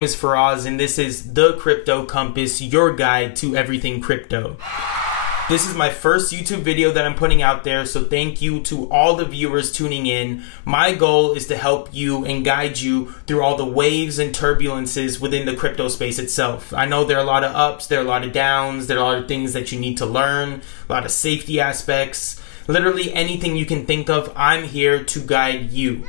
Is Faraz, and this is The Crypto Compass, your guide to everything crypto. This is my first YouTube video that I'm putting out there, so thank you to all the viewers tuning in. My goal is to help you and guide you through all the waves and turbulences within the crypto space itself. I know there are a lot of ups, there are a lot of downs, there are a lot of things that you need to learn, a lot of safety aspects. Literally anything you can think of, I'm here to guide you.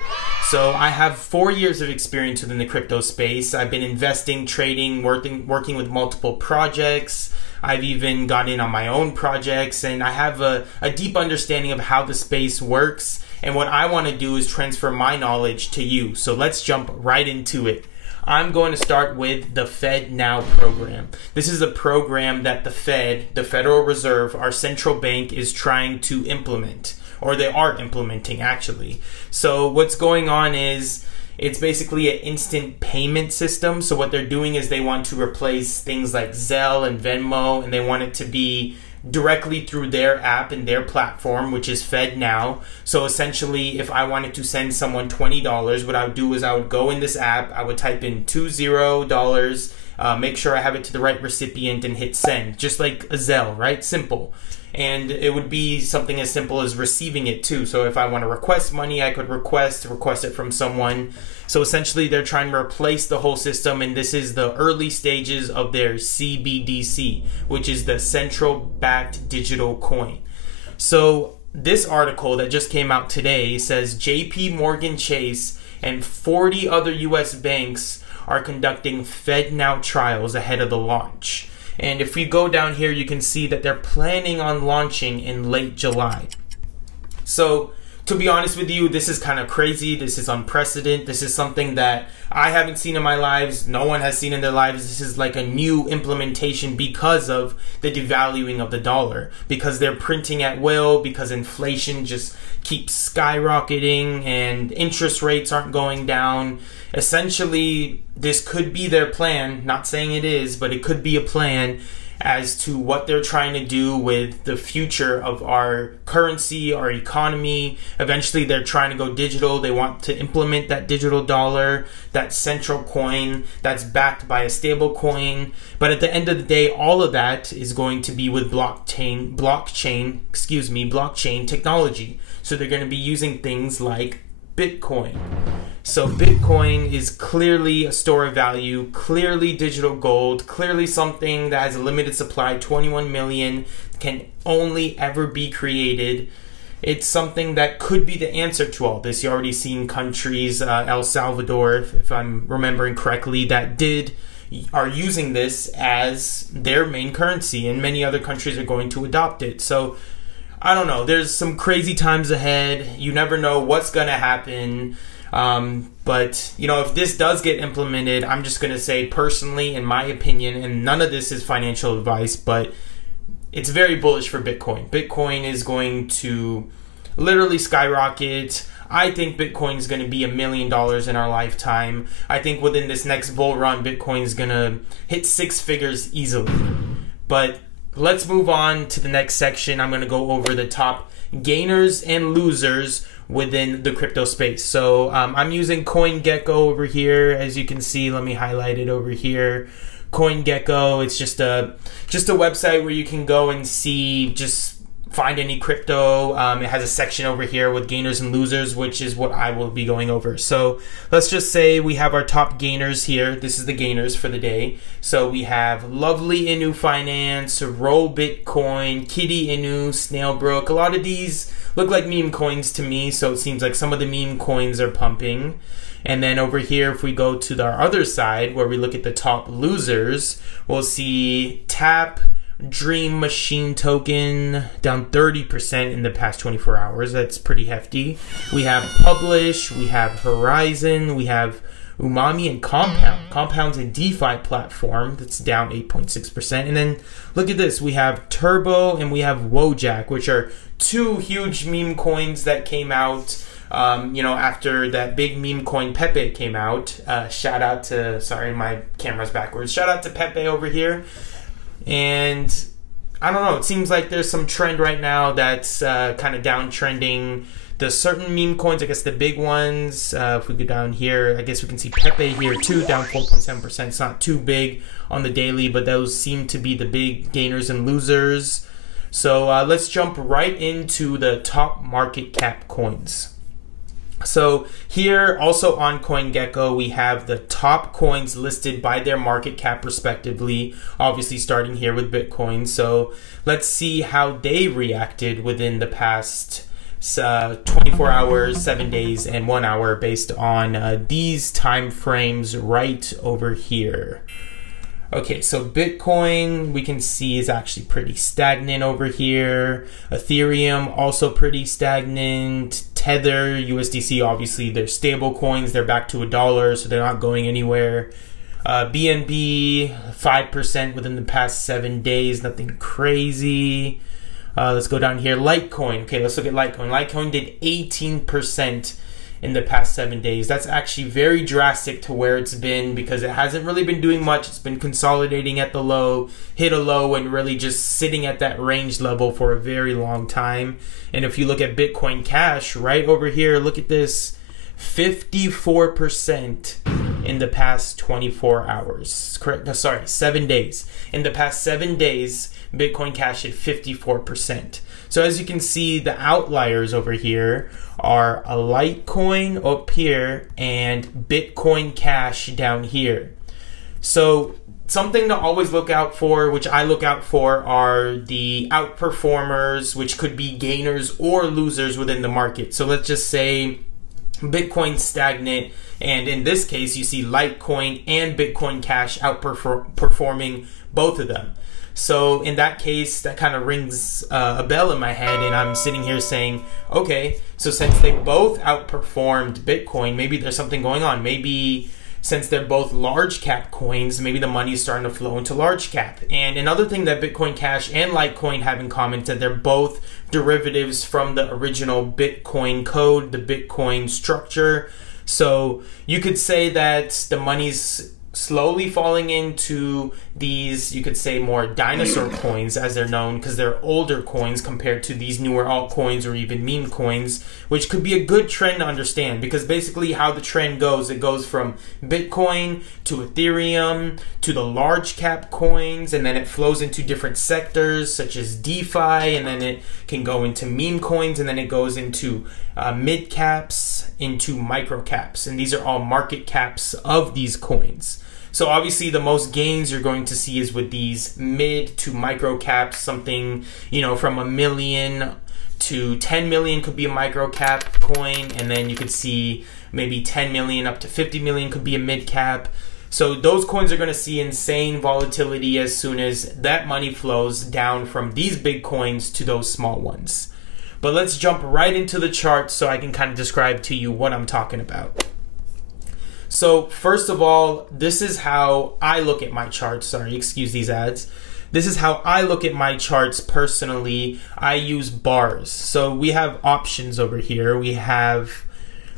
So I have 4 years of experience within the crypto space. I've been investing, trading, working with multiple projects. I've even got in on my own projects, and I have a deep understanding of how the space works. And what I want to do is transfer my knowledge to you. So let's jump right into it. I'm going to start with the FedNow program. This is a program that the Fed, the Federal Reserve, our central bank, is trying to implement, or they are implementing actually. So what's going on is it's basically an instant payment system. So what they're doing is they want to replace things like Zelle and Venmo, and they want it to be directly through their app and their platform, which is FedNow. So essentially, if I wanted to send someone $20, what I would do is I would go in this app, I would type in $20, make sure I have it to the right recipient, and hit send, just like a Zelle, right? Simple. And it would be something as simple as receiving it too. So if I want to request money, I could request it from someone. So essentially they're trying to replace the whole system, and this is the early stages of their CBDC, which is the central backed digital coin. So this article that just came out today says JP Morgan Chase and 40 other US banks are conducting FedNow trials ahead of the launch. And if we go down here, you can see that they're planning on launching in late July. So to be honest with you, this is kind of crazy. This is unprecedented. This is something that I haven't seen in my lives. No one has seen in their lives. This is like a new implementation because of the devaluing of the dollar, because they're printing at will, because inflation just keeps skyrocketing and interest rates aren't going down. Essentially, this could be their plan. Not saying it is, but it could be a plan as to what they're trying to do with the future of our currency, our economy. Eventually, they're trying to go digital. They want to implement that digital dollar, that central coin that's backed by a stable coin. But at the end of the day, all of that is going to be with blockchain technology. So they're going to be using things like Bitcoin. So Bitcoin is clearly a store of value, clearly digital gold, clearly something that has a limited supply, 21 million, can only ever be created. It's something that could be the answer to all this. You already seen countries, El Salvador, if I'm remembering correctly, that are using this as their main currency, and many other countries are going to adopt it. So I don't know. There's some crazy times ahead. You never know what's going to happen. But, you know, if this does get implemented, I'm just going to say personally, in my opinion, and none of this is financial advice, but it's very bullish for Bitcoin. Bitcoin is going to literally skyrocket. I think Bitcoin is going to be $1 million in our lifetime. I think within this next bull run, Bitcoin is going to hit 6 figures easily. But let's move on to the next section. I'm going to go over the top gainers and losers within the crypto space. So I'm using CoinGecko over here. As you can see, let me highlight it over here. CoinGecko, it's just a website where you can go and see, just find any crypto. It has a section over here with gainers and losers, which is what I will be going over. So let's just say we have our top gainers here. This is the gainers for the day. So we have Lovely Inu Finance, Roll Bitcoin, Kitty Inu, Snailbrook. A lot of these look like meme coins to me, so it seems like some of the meme coins are pumping. And then over here, if we go to our other side where we look at the top losers, we'll see Tap, Dream Machine Token down 30% in the past 24 hours. That's pretty hefty. We have Publish, we have Horizon, we have Umami, and Compound. Compound's a DeFi platform that's down 8.6%. And then look at this. We have Turbo and we have Wojak, which are two huge meme coins that came out after that big meme coin Pepe came out. Shout out to, sorry, my camera's backwards. Shout out to Pepe over here. And I don't know, it seems like there's some trend right now that's kind of downtrending. the certain meme coins, I guess the big ones, if we go down here, I guess we can see Pepe here too, down 4.7%. It's not too big on the daily, but those seem to be the big gainers and losers. So let's jump right into the top market cap coins. So here also on CoinGecko, we have the top coins listed by their market cap respectively, obviously starting here with Bitcoin. So let's see how they reacted within the past 24 hours, 7 days, and 1 hour based on these time frames right over here. Okay, so Bitcoin, we can see is actually pretty stagnant over here. Ethereum, also pretty stagnant. Tether, USDC, obviously they're stable coins. They're back to $1, so they're not going anywhere. BNB, 5% within the past 7 days, nothing crazy. Let's go down here. Litecoin, okay, let's look at Litecoin. Litecoin did 18% in the past 7 days. That's actually very drastic to where it's been, because it hasn't really been doing much. It's been consolidating at the low, hit a low, and really just sitting at that range level for a very long time. And if you look at Bitcoin Cash right over here, look at this, 54% in the past 24 hours. Correct? Sorry, 7 days. In the past 7 days, Bitcoin Cash hit 54%. So as you can see, the outliers over here are a Litecoin up here and Bitcoin Cash down here. So something to always look out for, which I look out for, are the outperformers, which could be gainers or losers within the market. So let's just say Bitcoin stagnant, and in this case you see Litecoin and Bitcoin Cash outperforming both of them. So in that case, that kind of rings a bell in my head, and I'm sitting here saying, okay, so since they both outperformed Bitcoin, maybe there's something going on. Maybe since they're both large cap coins, maybe the money is starting to flow into large cap. And another thing that Bitcoin Cash and Litecoin have in common is that they're both derivatives from the original Bitcoin code, the Bitcoin structure. So you could say that the money's slowly falling into these, you could say, more dinosaur coins, as they're known, because they're older coins compared to these newer altcoins or even meme coins, which could be a good trend to understand, because basically how the trend goes, it goes from Bitcoin to Ethereum to the large cap coins, and then it flows into different sectors such as DeFi, and then it can go into meme coins, and then it goes into mid caps, into micro caps, and these are all market caps of these coins. So obviously the most gains you're going to see is with these mid to micro caps, something, you know, from 1 million to 10 million could be a micro cap coin, and then you could see maybe 10 million up to 50 million could be a mid cap. So those coins are going to see insane volatility as soon as that money flows down from these big coins to those small ones. But let's jump right into the chart so I can kind of describe to you what I'm talking about. So first of all, this is how I look at my charts. Sorry, excuse these ads. This is how I look at my charts personally. I use bars. So we have options over here. We have,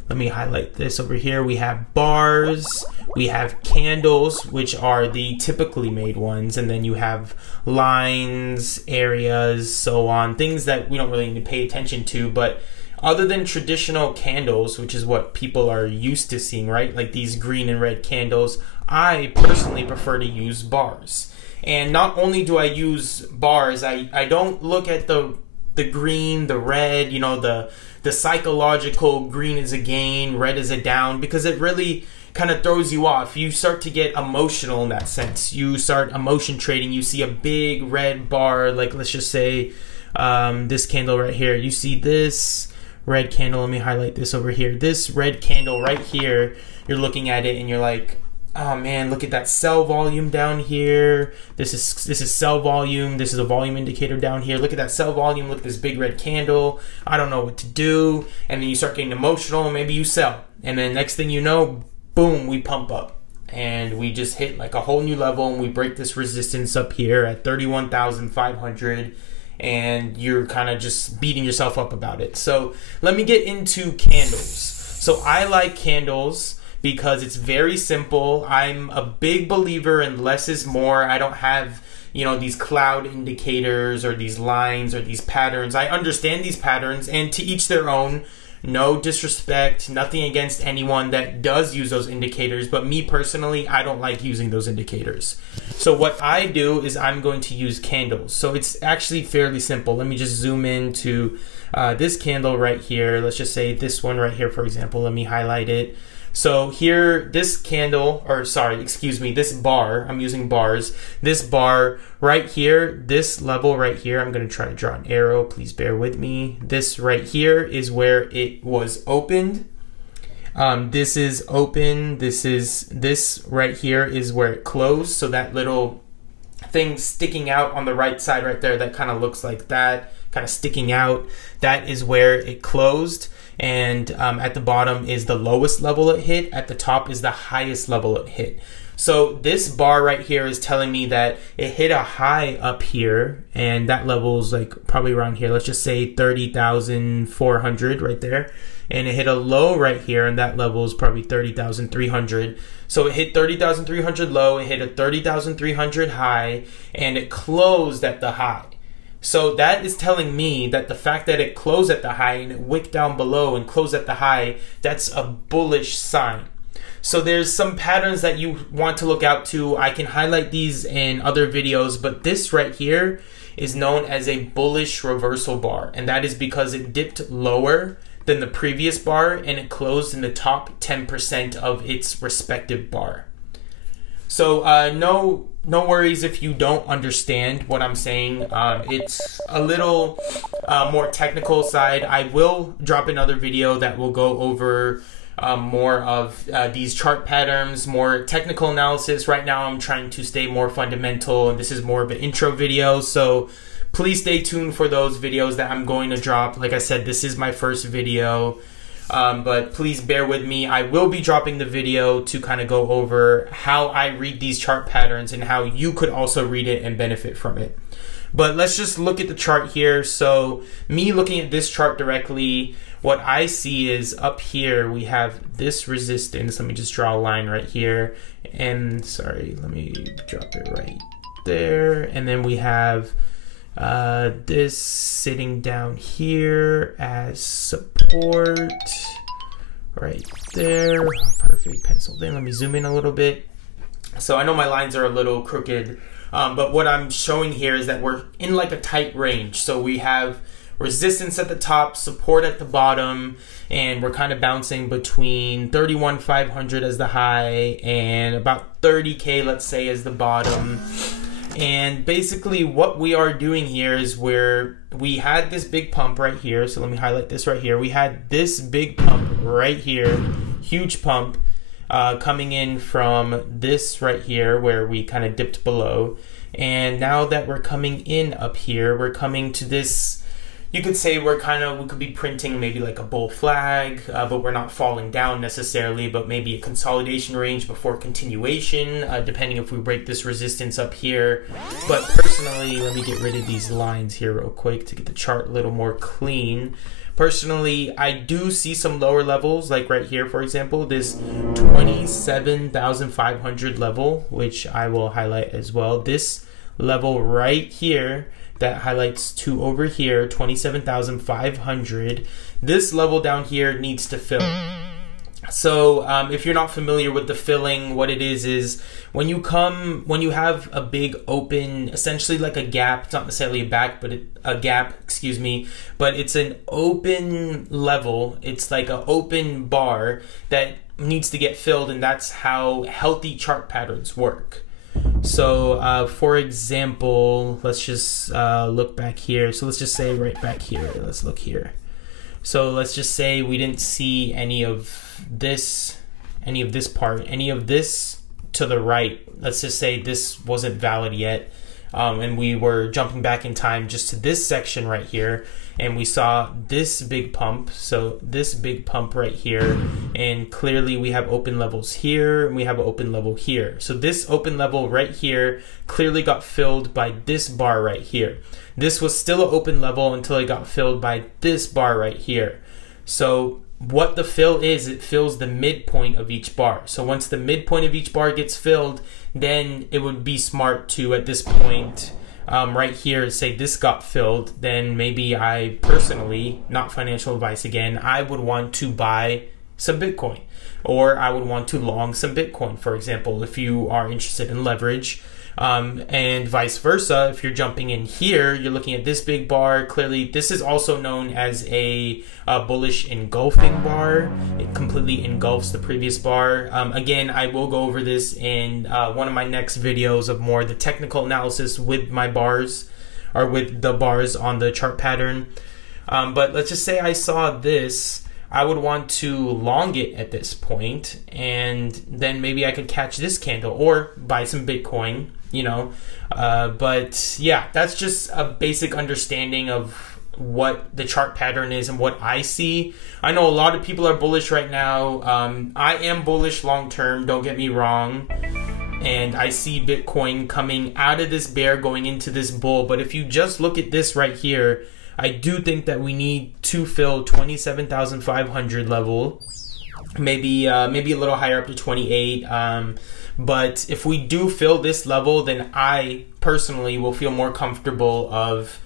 let me highlight this over here. We have bars, we have candles, which are the typically made ones, and then you have lines, areas, so on, things that we don't really need to pay attention to. But other than traditional candles, which is what people are used to seeing, right? Like these green and red candles, I personally prefer to use bars. And not only do I use bars, I don't look at the green, the red, you know, the psychological green is a gain, red is a down, because it really kind of throws you off. You start to get emotional in that sense. You start emotion trading. You see a big red bar, like let's just say this candle right here. You see this red candle. Let me highlight this over here. This red candle right here, you're looking at it and you're like, oh man, look at that sell volume down here. This is sell volume. This is a volume indicator down here. Look at that sell volume. Look at this big red candle. I don't know what to do. And then you start getting emotional and maybe you sell. And then next thing you know, boom, we pump up. And we just hit like a whole new level, and we break this resistance up here at 31,500. And you're kind of just beating yourself up about it. So let me get into candles. So I like candles because it's very simple. I'm a big believer in less is more. I don't have, you know, these cloud indicators or these lines or these patterns. I understand these patterns, and to each their own. No disrespect, nothing against anyone that does use those indicators, but me personally, I don't like using those indicators. So what I do is I'm going to use candles. So it's actually fairly simple. Let me just zoom into this candle right here. Let's just say this one right here, for example. Let me highlight it. So here, this candle, or sorry, excuse me, this bar, I'm using bars, this bar right here, this level right here, I'm going to try to draw an arrow, please bear with me. This right here is where it was opened. This is open, this right here is where it closed. So that little thing sticking out on the right side right there, that kind of looks like that, kind of sticking out, that is where it closed. And at the bottom is the lowest level it hit. At the top is the highest level it hit. So this bar right here is telling me that it hit a high up here, and that level is like probably around here. Let's just say 30,400 right there. And it hit a low right here, and that level is probably 30,300. So it hit 30,300 low, it hit a 30,300 high, and it closed at the high. So that is telling me that the fact that it closed at the high and it wicked down below and closed at the high, that's a bullish sign. So there's some patterns that you want to look out to. I can highlight these in other videos, but this right here is known as a bullish reversal bar. And that is because it dipped lower than the previous bar and it closed in the top 10% of its respective bar. So no worries if you don't understand what I'm saying. It's a little more technical side. I will drop another video that will go over more of these chart patterns, more technical analysis. Right now I'm trying to stay more fundamental, and this is more of an intro video. So please stay tuned for those videos that I'm going to drop. Like I said, this is my first video. But please bear with me. I will be dropping the video to kind of go over how I read these chart patterns and how you could also read it and benefit from it. But let's just look at the chart here. So me looking at this chart directly, what I see is up here we have this resistance. Let me just draw a line right here. And sorry, let me drop it right there. And then we have this sitting down here as support right there. Perfect, penciled in. Let me zoom in a little bit. So I know my lines are a little crooked, but what I'm showing here is that we're in like a tight range. So we have resistance at the top, support at the bottom, and we're kind of bouncing between 31,500 as the high and about 30K, let's say, as the bottom. And basically what we are doing here is where we had this big pump right here. So let me highlight this right here. We had this big pump right here, huge pump coming in from this right here where we kind of dipped below. And now that we're coming in up here, we're coming to this, you could say we could be printing maybe like a bull flag, but we're not falling down necessarily, but maybe a consolidation range before continuation, depending if we break this resistance up here. But personally, let me get rid of these lines here real quick to get the chart a little more clean. Personally, I do see some lower levels, like right here, for example, this 27,500 level, which I will highlight as well. This level right here, that highlights to over here, 27,500. This level down here needs to fill. So if you're not familiar with the filling, what it is when you have a big open, essentially like a gap, it's not necessarily a gap, excuse me, but it's an open level. It's like an open bar that needs to get filled, and that's how healthy chart patterns work. So for example, let's just look back here. So let's just say right back here, let's look here. So let's just say we didn't see any of this part, any of this to the right. Let's just say this wasn't valid yet. And we were jumping back in time just to this section right here, and we saw this big pump. So this big pump right here, and clearly we have open levels here and we have an open level here. So this open level right here clearly got filled by this bar right here. This was still an open level until it got filled by this bar right here. So what the fill is, it fills the midpoint of each bar. So once the midpoint of each bar gets filled, then it would be smart to, at this point, right here, say this got filled, then maybe I personally, not financial advice again, I would want to buy some Bitcoin, or I would want to long some Bitcoin, for example, if you are interested in leverage. And vice versa, if you're jumping in here, you're looking at this big bar. Clearly, this is also known as a bullish engulfing bar. It completely engulfs the previous bar. Again, I will go over this in one of my next videos of more the technical analysis with my bars, or with the bars on the chart pattern. But let's just say I saw this. I would want to long it at this point, and then maybe I could catch this candle or buy some Bitcoin, you know. But yeah, that's just a basic understanding of what the chart pattern is and what I see. I know a lot of people are bullish right now. I am bullish long term, don't get me wrong. And I see Bitcoin coming out of this bear going into this bull. But if you just look at this right here, I do think that we need to fill 27,500 level, maybe a little higher up to 28. But if we do fill this level, then I personally will feel more comfortable of,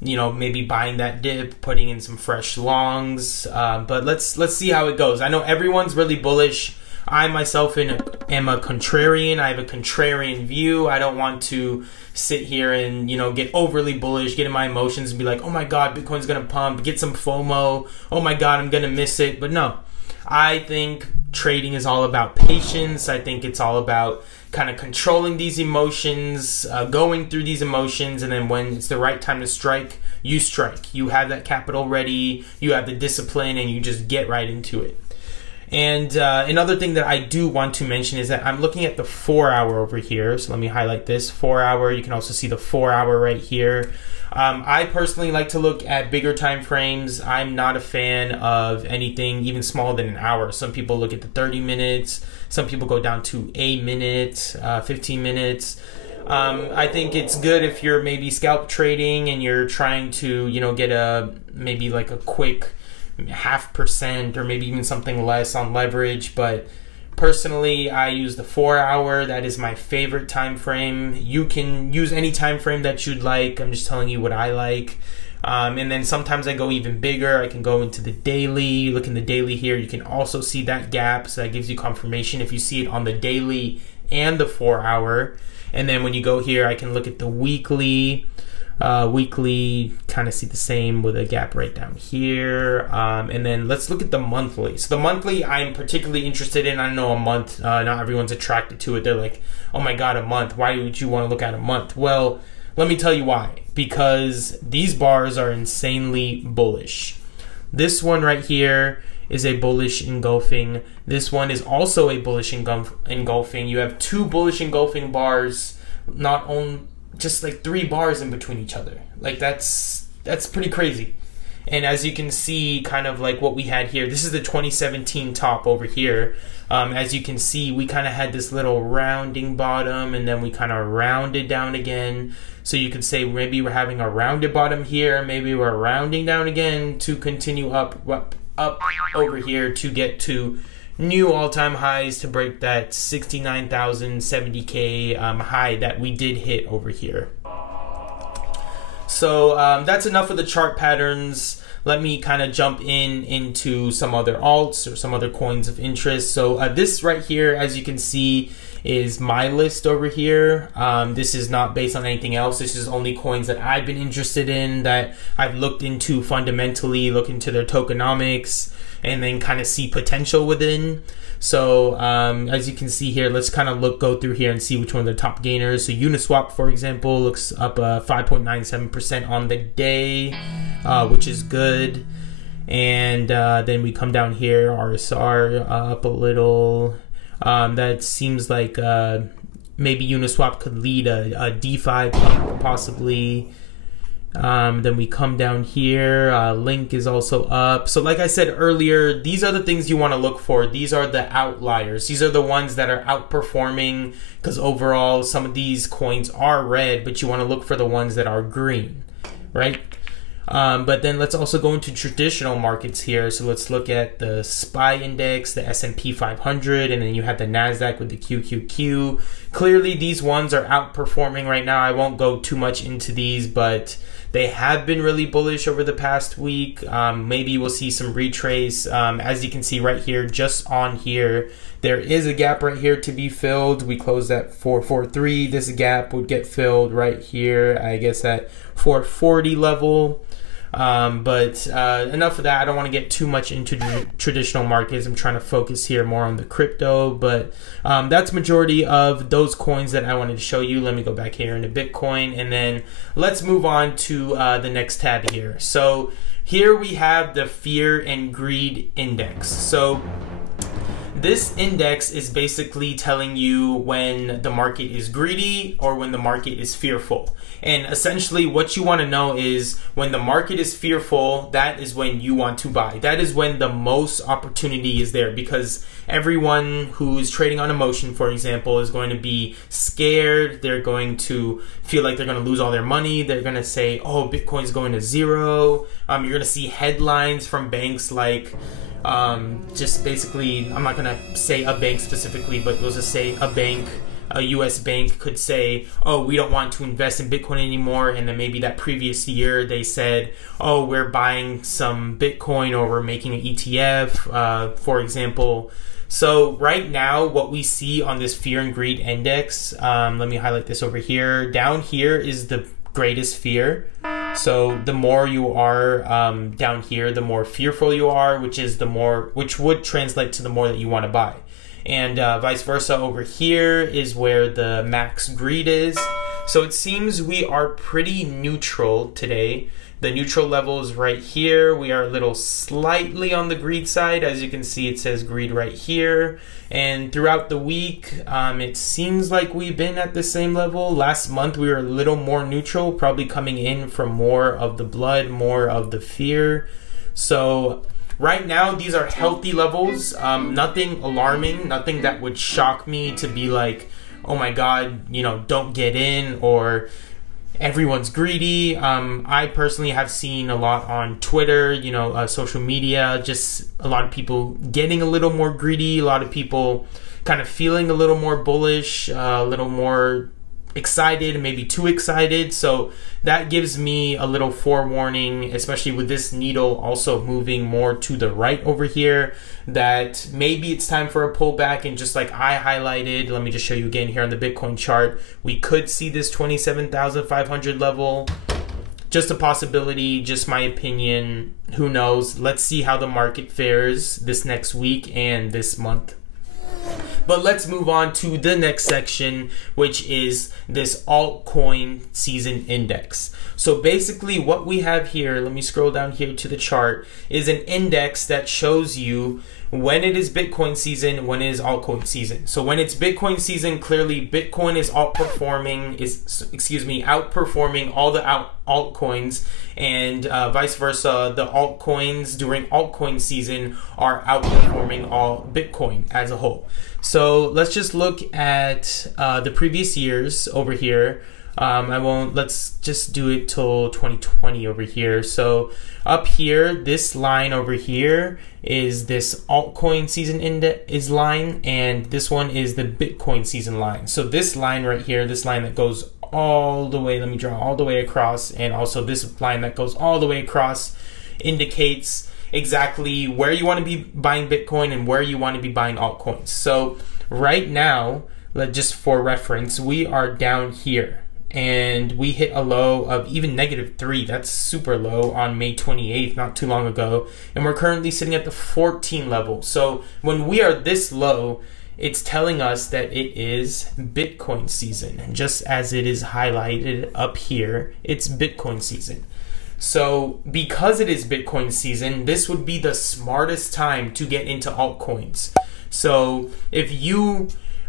you know, maybe buying that dip, putting in some fresh longs. But let's see how it goes. I know everyone's really bullish. I myself am a contrarian. I have a contrarian view. I don't want to sit here and, you know, get overly bullish, get in my emotions and be like, oh my God, Bitcoin's gonna pump, get some FOMO. Oh my God, I'm gonna miss it. But no, I think trading is all about patience. I think it's all about kind of controlling these emotions, going through these emotions, and then when it's the right time to strike, you strike. You have that capital ready, you have the discipline, and you just get right into it. And another thing that I do want to mention is that I'm looking at the 4 hour over here. So let me highlight this 4 hour. You can also see the 4 hour right here. I personally like to look at bigger time frames. I'm not a fan of anything even smaller than an hour. Some people look at the 30 minutes. Some people go down to a minute, 15 minutes. I think it's good if you're maybe scalp trading and you're trying to, you know, get maybe like a quick 0.5% or maybe even something less on leverage. But personally, I use the 4 hour. That is my favorite time frame. You can use any time frame that you'd like. I'm just telling you what I like. And then sometimes I go even bigger. I can go into the daily. Look in the daily here. You can also see that gap, so that gives you confirmation if you see it on the daily and the 4 hour. And then when you go here, I can look at the weekly. Weekly, kind of see the same with a gap right down here. And then let's look at the monthly. So the monthly I'm particularly interested in. I know a month, not everyone's attracted to it. They're like, oh my God, a month. Why would you want to look at a month? Well, let me tell you why. Because these bars are insanely bullish. This one right here is a bullish engulfing. This one is also a bullish engulfing. You have two bullish engulfing bars, not on just like 3 bars in between each other. Like that's pretty crazy. And as you can see, kind of like what we had here, this is the 2017 top over here. As you can see, we kind of had this little rounding bottom, and then we kind of rounded down again. So you could say maybe we're having a rounded bottom here, maybe we're rounding down again to continue up over here to get to new all-time highs, to break that 69,070K high that we did hit over here. So that's enough of the chart patterns. Let me kind of jump into some other alts or some other coins of interest. So this right here, as you can see, is my list over here. This is not based on anything else. This is only coins that I've been interested in, that I've looked into fundamentally, look into their tokenomics, and then kind of see potential within. So as you can see here, let's kind of go through here and see which one of the top gainers. So Uniswap, for example, looks up 5.97% on the day, which is good. And then we come down here, RSR up a little. That seems like maybe Uniswap could lead a DeFi pump, possibly. Then we come down here, Link is also up. So like I said earlier, these are the things you want to look for. These are the outliers. These are the ones that are outperforming, because overall some of these coins are red, but you want to look for the ones that are green, right? But then let's also go into traditional markets here. So let's look at the SPY index, the S&P 500, and then you have the NASDAQ with the QQQ. Clearly, these ones are outperforming right now. I won't go too much into these, but they have been really bullish over the past week. Maybe we'll see some retrace. As you can see right here, just on here, there is a gap right here to be filled. We closed at 443. This gap would get filled right here, I guess at 440 level. But enough of that. I don't want to get too much into traditional markets. I'm trying to focus here more on the crypto, but that's majority of those coins that I wanted to show you. Let me go back here into Bitcoin, and then let's move on to the next tab here. So here we have the fear and greed index. So this index is basically telling you when the market is greedy or when the market is fearful. And essentially what you want to know is when the market is fearful, that is when you want to buy. That is when the most opportunity is there, because everyone who's trading on emotion, for example, is going to be scared. They're going to feel like they're going to lose all their money. They're going to say, oh, Bitcoin's going to zero. You're going to see headlines from banks like, just basically, I'm not going to say a bank specifically, but we'll just say a bank, a US bank could say, oh, we don't want to invest in Bitcoin anymore. And then maybe that previous year they said, oh, we're buying some Bitcoin, or we're making an ETF, for example. So right now, what we see on this fear and greed index, let me highlight this over here. Down here is the greatest fear. So the more you are down here, the more fearful you are, which would translate to the more that you want to buy. And vice versa over here is where the max greed is. So it seems we are pretty neutral today. The neutral level is right here. We are a little slightly on the greed side. As you can see, it says greed right here. And throughout the week, it seems like we've been at the same level. Last month, we were a little more neutral, probably coming in from more of the blood, more of the fear. So right now, these are healthy levels. Nothing alarming, nothing that would shock me to be like, oh my God, you know, don't get in, or everyone's greedy. I personally have seen a lot on Twitter, you know, social media, just a lot of people getting a little more greedy, a lot of people kind of feeling a little more bullish, a little more excited, maybe too excited. So that gives me a little forewarning, especially with this needle also moving more to the right over here, that maybe it's time for a pullback. And just like I highlighted, let me just show you again here on the Bitcoin chart, we could see this 27,500 level. Just a possibility, just my opinion, who knows. Let's see how the market fares this next week and this month. But let's move on to the next section, which is this altcoin season index. So basically what we have here, let me scroll down here to the chart, is an index that shows you when it is Bitcoin season, when it is altcoin season. So when it's Bitcoin season, clearly Bitcoin is outperforming all the altcoins, and vice versa. The altcoins during altcoin season are outperforming all Bitcoin as a whole. So let's just look at the previous years over here. Let's just do it till 2020 over here. So up here, this line over here is this altcoin season index line, and this one is the Bitcoin season line. So this line right here, this line that goes all the way, let me draw all the way across, and also this line that goes all the way across indicates exactly where you want to be buying Bitcoin and where you want to be buying altcoins. So right now, just for reference, we are down here, and we hit a low of even -3. That's super low on May 28th, not too long ago. And we're currently sitting at the 14 level. So when we are this low, it's telling us that it is Bitcoin season. And just as it is highlighted up here, it's Bitcoin season. So because it is Bitcoin season, this would be the smartest time to get into altcoins. So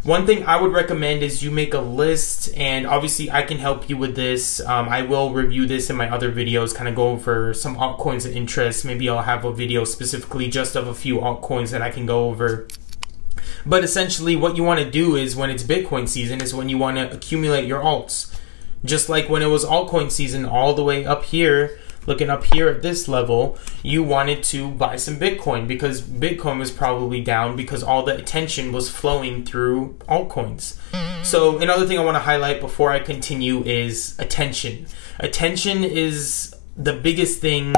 one thing I would recommend is you make a list, and obviously I can help you with this. I will review this in my other videos, kind of go over some altcoins of interest. Maybe I'll have a video specifically just of a few altcoins that I can go over. But essentially what you want to do is when it's Bitcoin season is when you want to accumulate your alts. Just like when it was altcoin season all the way up here, looking up here at this level, you wanted to buy some Bitcoin because Bitcoin was probably down because all the attention was flowing through altcoins. So another thing I want to highlight before I continue is attention. Attention is the biggest thing,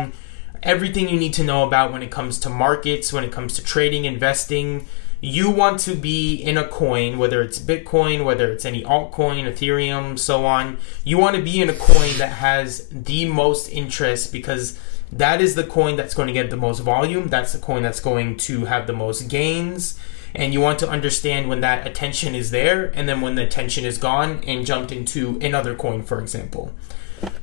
everything you need to know about when it comes to markets, when it comes to trading, investing. You want to be in a coin, whether it's Bitcoin, whether it's any altcoin, Ethereum, so on. You want to be in a coin that has the most interest because that is the coin that's going to get the most volume. That's the coin that's going to have the most gains. And you want to understand when that attention is there and then when the attention is gone and jumped into another coin, for example.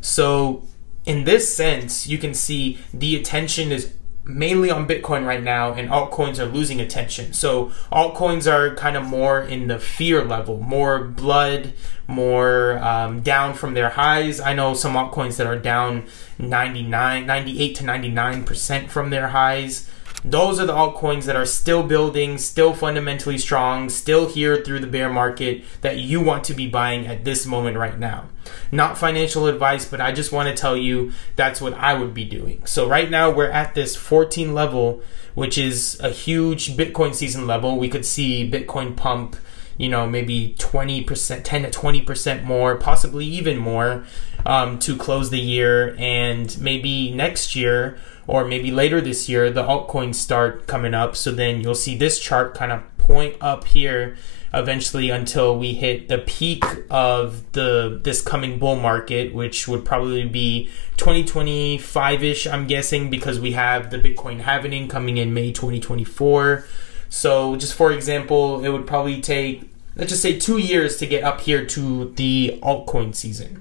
So in this sense, you can see the attention is mainly on Bitcoin right now, and altcoins are losing attention. So altcoins are kind of more in the fear level, more blood, more down from their highs. I know some altcoins that are down 98 to 99% from their highs. Those are the altcoins that are still building, still fundamentally strong, still here through the bear market that you want to be buying at this moment right now. Not financial advice, but I just want to tell you that's what I would be doing. So right now we're at this 14 level, which is a huge Bitcoin season level. We could see Bitcoin pump, you know, maybe 20%, 10 to 20% more, possibly even more to close the year. And maybe next year or maybe later this year, the altcoins start coming up. So then you'll see this chart kind of point up here eventually until we hit the peak of this coming bull market, which would probably be 2025-ish, I'm guessing, because we have the Bitcoin halving coming in May 2024. So just for example, it would probably take, let's just say 2 years to get up here to the altcoin season.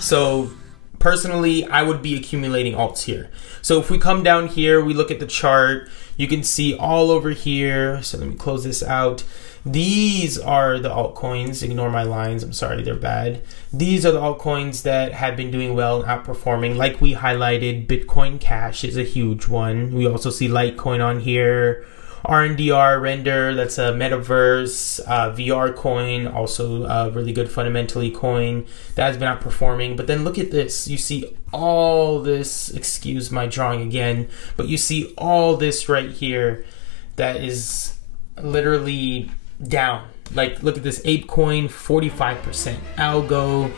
So personally, I would be accumulating alts here. So if we come down here, we look at the chart, you can see all over here. So let me close this out. These are the altcoins. Ignore my lines. I'm sorry, they're bad. These are the altcoins that have been doing well and outperforming. Like we highlighted, Bitcoin Cash is a huge one. We also see Litecoin on here. RNDR, Render, that's a metaverse. VR coin, also a really good fundamentally coin that has been outperforming. But then look at this. You see all this, excuse my drawing again, but you see all this right here that is literally down. Like, look at this, ApeCoin, 45%, Algo,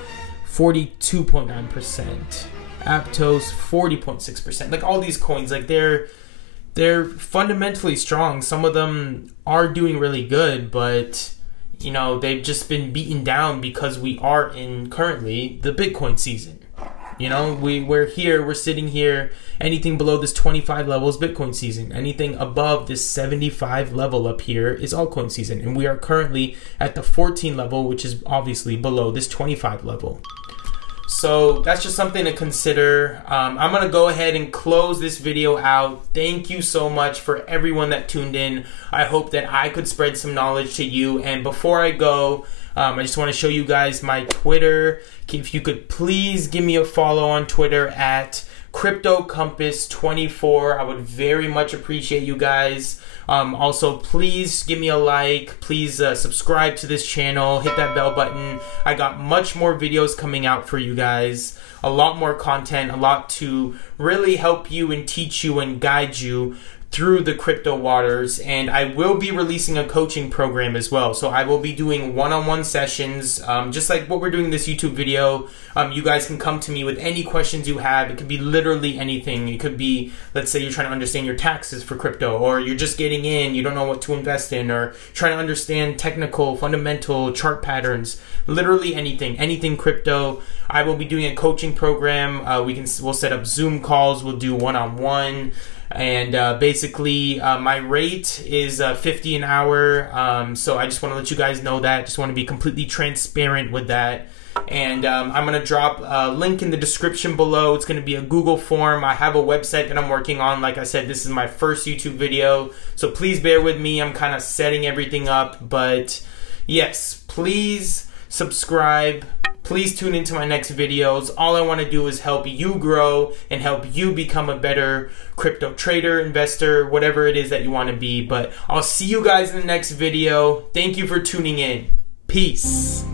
42.9%, Aptos, 40.6%. Like, all these coins, like, they're fundamentally strong. Some of them are doing really good, but, you know, they've just been beaten down because we are in currently the Bitcoin season. You know, we're here, we're sitting here. Anything below this 25 level is Bitcoin season. Anything above this 75 level up here is altcoin season. And we are currently at the 14 level, which is obviously below this 25 level. So that's just something to consider. I'm going to go ahead and close this video out. Thank you so much for everyone that tuned in. I hope that I could spread some knowledge to you. And before I go, I just want to show you guys my Twitter. If you could please give me a follow on Twitter at CryptoCompass24. I would very much appreciate you guys. Also, please give me a like. Please subscribe to this channel. Hit that bell button. I got much more videos coming out for you guys. A lot more content. A lot to really help you and teach you and guide you through the crypto waters. And I will be releasing a coaching program as well. So I will be doing one-on-one sessions, just like what we're doing in this YouTube video. You guys can come to me with any questions you have. It could be literally anything. It could be, let's say you're trying to understand your taxes for crypto, or you're just getting in, you don't know what to invest in, or trying to understand technical, fundamental chart patterns. Literally anything crypto. I will be doing a coaching program. We'll set up Zoom calls. We'll do one-on-one. And basically, my rate is $50 an hour. So I just want to let you guys know that. Just want to be completely transparent with that. And I'm going to drop a link in the description below. It's going to be a Google form. I have a website that I'm working on. Like I said, this is my first YouTube video. So please bear with me. I'm kind of setting everything up. But yes, please subscribe. Please tune into my next videos. All I want to do is help you grow and help you become a better crypto trader, investor, whatever it is that you want to be. But I'll see you guys in the next video. Thank you for tuning in. Peace.